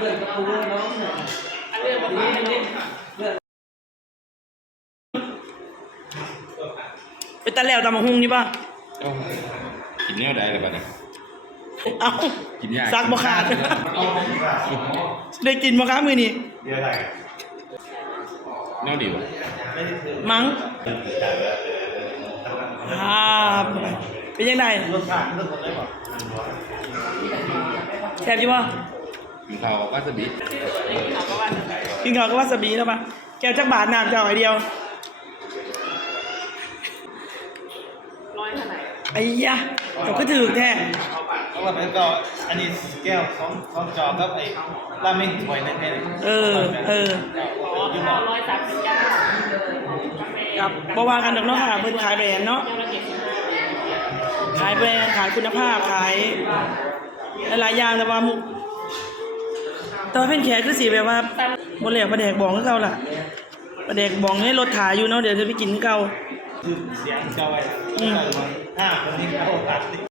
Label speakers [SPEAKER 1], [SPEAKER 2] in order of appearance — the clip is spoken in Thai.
[SPEAKER 1] ไปตะแล้วตำมะฮุ่งนี่ป่ะ
[SPEAKER 2] กินเนื้อได้หรือเปล่าเนี่ย
[SPEAKER 1] เอา
[SPEAKER 2] กินยาก
[SPEAKER 1] ซักบ่ขาดได้กินบ่ครับมือนี่
[SPEAKER 2] เนื้อได้เนื้อดีวะ
[SPEAKER 1] มั้งเป็นยังไง
[SPEAKER 3] รสชาติรสอะไรบ่
[SPEAKER 1] แซ่บอยู่ป่ะ
[SPEAKER 2] กินข้าวกับวาซาบิ
[SPEAKER 1] กินข้าวก็วาซาบิแล้วป่ะแก้วจักบาทน้ำจะเอาไอเดียวไอ้ยะเราก็ถือแท้
[SPEAKER 3] เพราะว่าเป็นก็อันนี้แก้วของจอกับไอ้ราเมงถ้วยนั่นเอง
[SPEAKER 1] กับบ่ว่ากันดอกเนาะค่ะเพิ่นขายแบรนด์เนาะขายแบรนด์ขายคุณภาพขายหลายอย่างแต่ว่าเป็นแขกคือสิแบบว่าบ่แล้วปลาแดกบองคือเก่าล่ะปลาแดกบองให้รถถ่ายอยู่เนาะเดี๋ยวจะไปกินเก่า
[SPEAKER 3] คือเสียงเก่าไว้5คนนี้เขาตัด